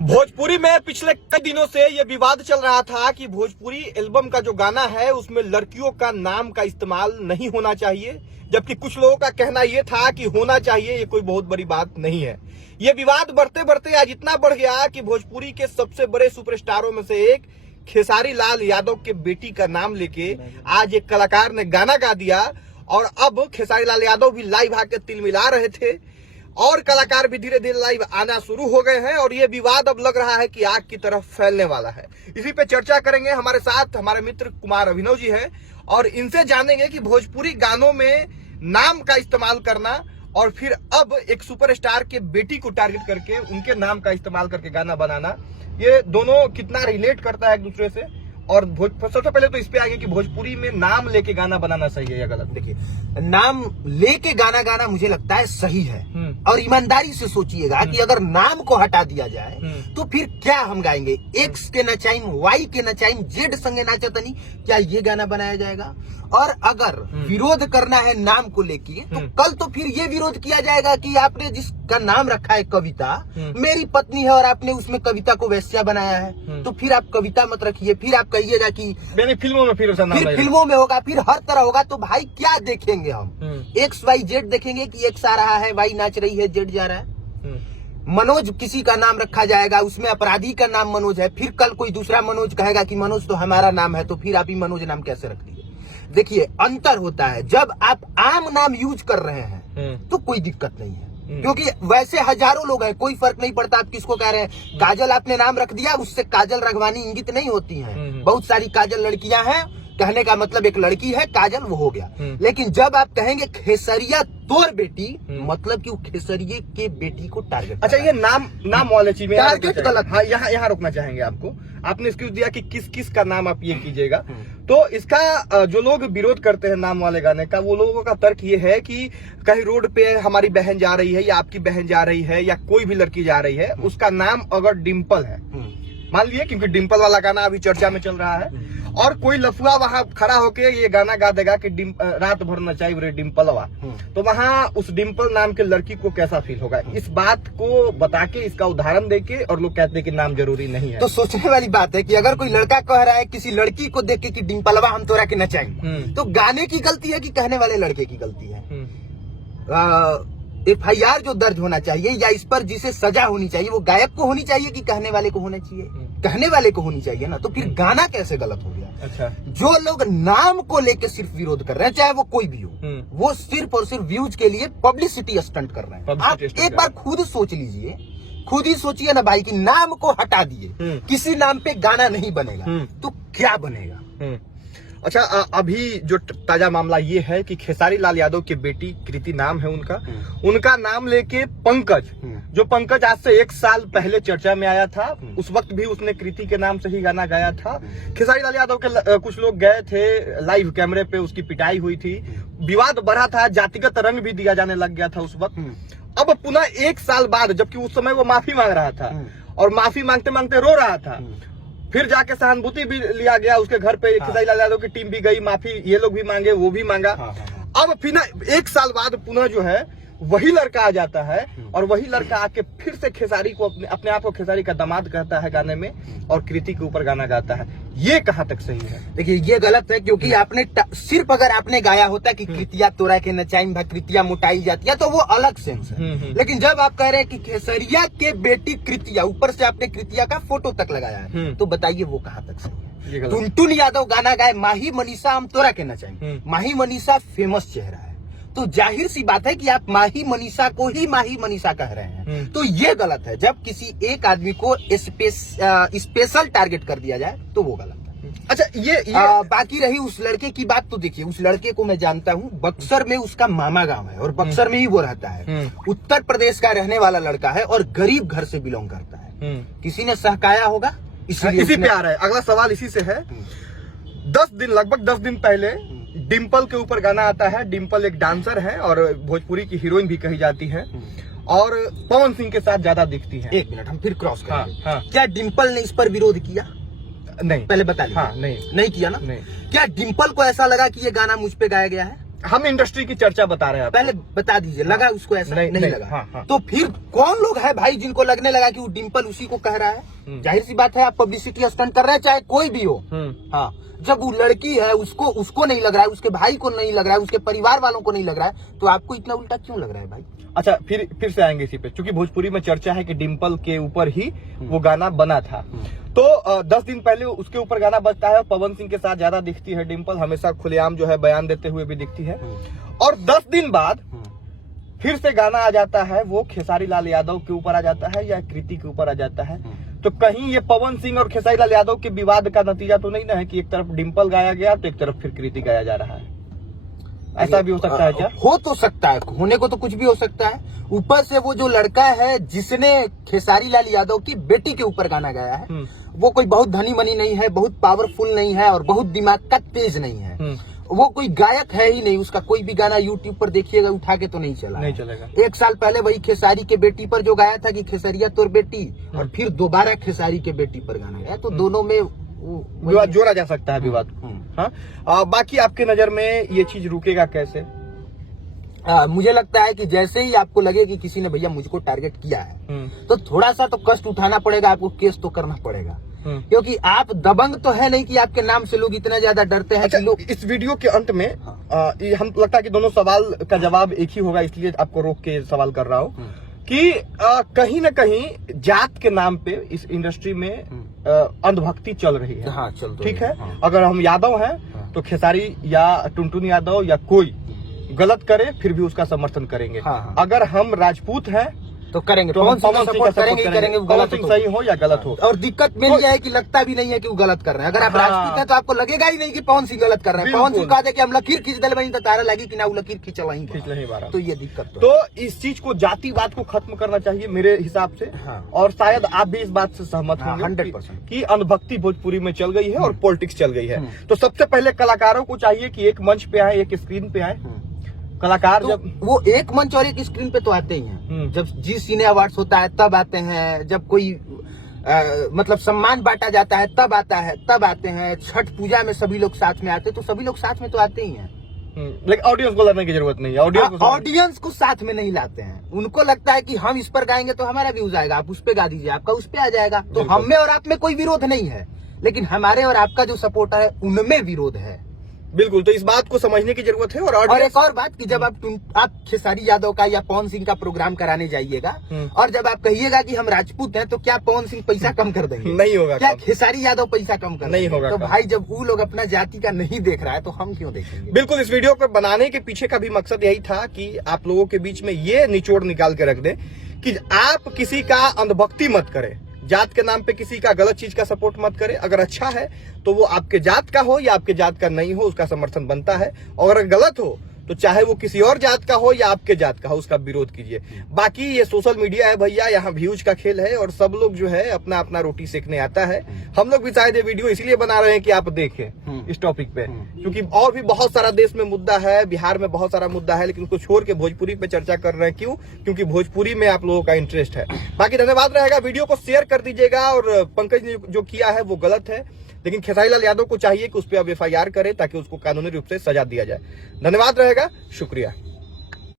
भोजपुरी में पिछले कई दिनों से यह विवाद चल रहा था कि भोजपुरी एल्बम का जो गाना है उसमें लड़कियों का नाम का इस्तेमाल नहीं होना चाहिए, जबकि कुछ लोगों का कहना यह था कि होना चाहिए। ये कोई बहुत बड़ी बात नहीं है। यह विवाद बढ़ते बढ़ते आज इतना बढ़ गया कि भोजपुरी के सबसे बड़े सुपरस्टारों में से एक खेसारी लाल यादव के बेटी का नाम लेके आज एक कलाकार ने गाना गा दिया और अब खेसारी लाल यादव भी लाइव आके तिल मिला रहे थे और कलाकार भी धीरे धीरे लाइव आना शुरू हो गए हैं और ये विवाद अब लग रहा है कि आग की तरफ फैलने वाला है। इसी पे चर्चा करेंगे। हमारे साथ हमारे मित्र कुमार अभिनव जी हैं और इनसे जानेंगे कि भोजपुरी गानों में नाम का इस्तेमाल करना और फिर अब एक सुपरस्टार के बेटी को टारगेट करके उनके नाम का इस्तेमाल करके गाना बनाना, ये दोनों कितना रिलेट करता है एक दूसरे से। और सबसे पहले तो इस पे आएंगे कि भोजपुरी में नाम लेके गाना बनाना सही है या गलत। देखिए, नाम लेके गाना गाना मुझे लगता है सही है और ईमानदारी से सोचिएगा कि अगर नाम को हटा दिया जाए तो फिर क्या हम गाएंगे? एक्स के न चाइम, वाई के न चाइम, जेड संगे नाचतनी, क्या ये गाना बनाया जाएगा? और अगर विरोध करना है नाम को लेके तो कल तो फिर ये विरोध किया जाएगा कि आपने जिसका नाम रखा है कविता, मेरी पत्नी है और आपने उसमें कविता को वेश्या बनाया है, तो फिर आप कविता मत रखिए। फिर आप कहिएगा कि फिल्मों में फिर फिल्मों में होगा, फिर हर तरह होगा। तो भाई क्या देखेंगे हम? एक्स वाई जेड देखेंगे कि एक्स आ रहा है, वाई नाच रही है, जेड जा रहा है। मनोज किसी का नाम रखा जाएगा, उसमें अपराधी का नाम मनोज है, फिर कल कोई दूसरा मनोज कहेगा कि मनोज तो हमारा नाम है, तो फिर आप ही मनोज नाम कैसे रख दिए? देखिए, अंतर होता है जब आप आम नाम यूज कर रहे हैं तो कोई दिक्कत नहीं है, क्योंकि वैसे हजारों लोग हैं, कोई फर्क नहीं पड़ता आप किसको कह रहे हैं। काजल आपने नाम रख दिया, उससे काजल रघवानी इंगित नहीं होती हैं। बहुत सारी काजल लड़कियां हैं, कहने का मतलब एक लड़की है काजल, वो हो गया। लेकिन जब आप कहेंगे खेसरिया तोर बेटी, मतलब कि वो खेसरिये के बेटी को टारगेट। अच्छा, ये नाम वाले चीज में टारगेट गलत। हाँ, यहाँ रोकना चाहेंगे आपको। आपने एक्सक्यूज दिया कि किस किस का नाम आप ये कीजिएगा, तो इसका जो लोग विरोध करते हैं नाम वाले गाने का, वो लोगों का तर्क ये है कि कहीं रोड पे हमारी बहन जा रही है या आपकी बहन जा रही है या कोई भी लड़की जा रही है, उसका नाम अगर डिम्पल है, मान लिए, क्योंकि डिम्पल वाला गाना अभी चर्चा में चल रहा है, और कोई लफुआ वहां खड़ा होके ये गाना गा देगा कि रात भर नचाई रे डिम्पलवा, तो वहां उस डिम्पल नाम के लड़की को कैसा फील होगा? इस बात को बता के, इसका उदाहरण देके, और लोग कहते हैं कि नाम जरूरी नहीं है। तो सोचने वाली बात है कि अगर कोई लड़का कह रहा है किसी लड़की को देख के कि डिम्पलवा हम तोरा के नचाएंगे, तो गाने की गलती है कि कहने वाले लड़के की गलती है? FIR जो दर्ज होना चाहिए या इस पर जिसे सजा होनी चाहिए, वो गायक को होनी चाहिए कि कहने वाले को होना चाहिए? कहने वाले को होनी चाहिए ना। तो फिर गाना कैसे गलत हो गया? अच्छा, जो लोग नाम को लेके सिर्फ विरोध कर रहे हैं, चाहे वो कोई भी हो, वो सिर्फ और सिर्फ व्यूज के लिए पब्लिसिटी स्टंट कर रहे हैं। आप एक बार खुद सोच लीजिए, खुद ही सोचिए ना भाई, कि नाम को हटा दिए, किसी नाम पे गाना नहीं बनेगा तो क्या बनेगा? अच्छा, अभी जो ताजा मामला ये है कि खेसारी लाल यादव की बेटी कृति नाम है उनका नाम लेके पंकज आज से 1 साल पहले चर्चा में आया था, उस वक्त भी उसने कृति के नाम से ही गाना गाया था। खेसारी लाल यादव के कुछ लोग गए थे, लाइव कैमरे पे उसकी पिटाई हुई थी, विवाद बढ़ा था, जातिगत रंग भी दिया जाने लग गया था उस वक्त। अब पुनः 1 साल बाद, जबकि उस समय वो माफी मांग रहा था और माफी मांगते मांगते रो रहा था, फिर जाके सहानुभूति भी लिया गया उसके घर पे, खेसारी लाल यादव की टीम भी गई, माफी ये लोग भी मांगे, वो भी मांगा। अब फिर 1 साल बाद पुनः जो है वही लड़का आ जाता है और वही लड़का आके फिर से खेसारी को अपने आप को खेसारी का दामाद कहता है गाने में और कृति के ऊपर गाना गाता है। ये कहाँ तक सही है? देखिए, ये गलत है, क्योंकि आपने सिर्फ अगर आपने गाया होता कि कृतिया तोरा के नचाई भा कृतिया मोटाई जाती है, तो वो अलग सेंस है। लेकिन जब आप कह रहे हैं कि खेसरिया के बेटी कृतिया, ऊपर से आपने कृतिया का फोटो तक लगाया है, तो बताइए वो कहाँ तक सही है? टुनटुन यादव गाना गाए, माही मनीषा हम तोरा के नचाई, माही मनीषा फेमस चेहरा है, तो जाहिर सी बात है कि आप माही मनीषा को ही माही मनीषा कह रहे हैं, तो ये गलत है। जब किसी एक आदमी को स्पेशल टारगेट कर दिया जाए तो वो गलत है। अच्छा, ये बाकी रही उस लड़के की बात, तो देखिए, उस लड़के को मैं जानता हूँ, बक्सर में उसका मामा गांव है और बक्सर में ही वो रहता है। उत्तर प्रदेश का रहने वाला लड़का है और गरीब घर से बिलोंग करता है। किसी ने सहकाया होगा, इसी पे आ रहा है अगला सवाल, इसी से है। लगभग 10 दिन पहले डिम्पल के ऊपर गाना आता है। डिम्पल एक डांसर है और भोजपुरी की हीरोइन भी कही जाती है और पवन सिंह के साथ ज्यादा दिखती है। 1 मिनट, हम फिर क्रॉस करेंगे। क्या डिम्पल ने इस पर विरोध किया? नहीं, पहले बता लीजिए। नहीं किया ना। नहीं। क्या डिम्पल को ऐसा लगा कि ये गाना मुझ पे गाया गया है? हम इंडस्ट्री की चर्चा बता रहे हैं पहले बता दीजिए, लगा उसको ऐसा? नहीं लगा। हाँ। तो फिर कौन लोग है भाई जिनको लगने लगा कि वो डिम्पल उसी को कह रहा है? जाहिर सी बात है, आप पब्लिसिटी स्टंट कर रहे हैं, चाहे कोई भी हो। हाँ, जब वो लड़की है उसको नहीं लग रहा है, उसके भाई को नहीं लग रहा है, उसके परिवार वालों को नहीं लग रहा है, तो आपको इतना उल्टा क्यों लग रहा है भाई? अच्छा, फिर से आएंगे इसी पे, क्योंकि भोजपुरी में चर्चा है कि डिम्पल के ऊपर ही वो गाना बना था। तो 10 दिन पहले उसके ऊपर गाना बजता है, पवन सिंह के साथ ज्यादा दिखती है डिम्पल, हमेशा खुलेआम जो है बयान देते हुए भी दिखती है। और 10 दिन बाद फिर से गाना आ जाता है, वो खेसारी लाल यादव के ऊपर आ जाता है या कृति के ऊपर आ जाता है। तो कहीं ये पवन सिंह और खेसारी लाल यादव के विवाद का नतीजा तो नहीं ना है कि एक तरफ डिम्पल गाया गया तो एक तरफ फिर कृति गाया जा रहा है? ऐसा भी हो सकता है क्या? हो तो सकता है, होने को तो कुछ भी हो सकता है। ऊपर से वो जो लड़का है जिसने खेसारी लाल यादव की बेटी के ऊपर गाना गाया है, वो कोई बहुत धनी मनी नहीं है, बहुत पावरफुल नहीं है और बहुत दिमाग का तेज नहीं है। वो कोई गायक है ही नहीं, उसका कोई भी गाना यूट्यूब पर देखिएगा उठा के तो नहीं चलेगा। 1 साल पहले वही खेसारी के बेटी पर जो गाया था कि खेसरिया तोर बेटी, और फिर दोबारा खेसारी के बेटी पर गाना गाया, तो दोनों में विवाद जोड़ा जा सकता है विवाद। हाँ, बाकी आपके नजर में ये चीज रुकेगा कैसे? मुझे लगता है कि जैसे ही आपको लगे कि किसी ने भैया मुझको टारगेट किया है, तो थोड़ा सा तो कष्ट उठाना पड़ेगा, आपको केस तो करना पड़ेगा, क्योंकि आप दबंग तो है नहीं कि आपके नाम से लोग इतना ज्यादा डरते हैं। अच्छा, कि लोग इस वीडियो के अंत में हम लगता है कि दोनों सवाल का जवाब एक ही होगा, इसलिए आपको रोक के सवाल कर रहा हूँ कि कहीं न कहीं जात के नाम पे इस इंडस्ट्री में अंधभक्ति चल रही है। हाँ, ठीक है। अगर हम यादव हैं तो खेसारी या टुनटुन यादव या कोई गलत करे फिर भी उसका समर्थन करेंगे। अगर हम राजपूत हैं तो करेंगे, तो पवन सिंह का सपोर्ट करेंगे, वो पवन गलत सिंह सही हो या गलत हो। और दिक्कत मेन यह है कि लगता भी नहीं है कि वो गलत कर रहे हैं। अगर आप राजपूत हैं तो आपको लगेगा ही नहीं कि पवन सिंह गलत कर रहे हैं। पवन सिंह कहा दे कि हम लकीर खींच दे तो तारा लगी कि ना वो लकीर खींच नहीं पा रहा, तो ये दिक्कत। तो इस चीज को, जातिवाद को खत्म करना चाहिए मेरे हिसाब से। और शायद आप भी इस बात से सहमत होंगे 100% कि अंधभक्ति भोजपुरी में चल गई है और पॉलिटिक्स चल गई है। तो सबसे पहले कलाकारों को चाहिए कि एक मंच पे आए, एक स्क्रीन पे आए। कलाकार तो जब वो एक मंच और एक स्क्रीन पे तो आते ही हैं, जब जी सिने अवार्ड्स होता है तब आते हैं, जब कोई मतलब सम्मान बांटा जाता है तब आते हैं, छठ पूजा में सभी लोग साथ में आते हैं, तो सभी लोग साथ में तो आते ही हैं। लेकिन ऑडियंस को लाने की जरूरत नहीं है। ऑडियंस को साथ में नहीं लाते हैं। उनको लगता है कि हम इस पर गाएंगे तो हमारा व्यूज आएगा, आप उस पे गा दीजिए, आपका उस पे आ जाएगा। तो हम में और आप में कोई विरोध नहीं है, लेकिन हमारे और आपका जो सपोर्टर है उनमें विरोध है। बिल्कुल, तो इस बात को समझने की जरूरत है। और एक और बात कि जब आप खेसारी यादव का या पवन सिंह का प्रोग्राम कराने जाइएगा और जब आप कहिएगा कि हम राजपूत हैं, तो क्या पवन सिंह पैसा कम कर देंगे? नहीं होगा। क्या खेसारी यादव पैसा कम कर नहीं होगा? तो भाई जब वो लोग अपना जाति का नहीं देख रहा है तो हम क्यों देखेंगे? बिल्कुल, इस वीडियो को बनाने के पीछे का भी मकसद यही था कि आप लोगों के बीच में ये निचोड़ निकाल के रख दे कि आप किसी का अंधभक्ति मत करें, जात के नाम पे किसी का गलत चीज का सपोर्ट मत करें। अगर अच्छा है तो वो आपके जात का हो या आपके जात का नहीं हो, उसका समर्थन बनता है। और अगर गलत हो तो चाहे वो किसी और जात का हो या आपके जात का हो, उसका विरोध कीजिए। बाकी ये सोशल मीडिया है भैया, यहाँ व्यूज का खेल है और सब लोग जो है अपना अपना रोटी सेकने आता है। हम लोग भी शायद ये वीडियो इसलिए बना रहे हैं कि आप देखें इस टॉपिक पे, क्योंकि और भी बहुत सारा देश में मुद्दा है, बिहार में बहुत सारा मुद्दा है, लेकिन उसको छोड़ के भोजपुरी पे चर्चा कर रहे हैं। क्यों? क्योंकि भोजपुरी में आप लोगों का इंटरेस्ट है। बाकी धन्यवाद रहेगा, वीडियो को शेयर कर दीजिएगा। और पंकज ने जो किया है वो गलत है, लेकिन खेसारी लाल यादव को चाहिए कि उस पर अब FIR करे ताकि उसको कानूनी रूप से सजा दिया जाए। धन्यवाद रहेगा, शुक्रिया।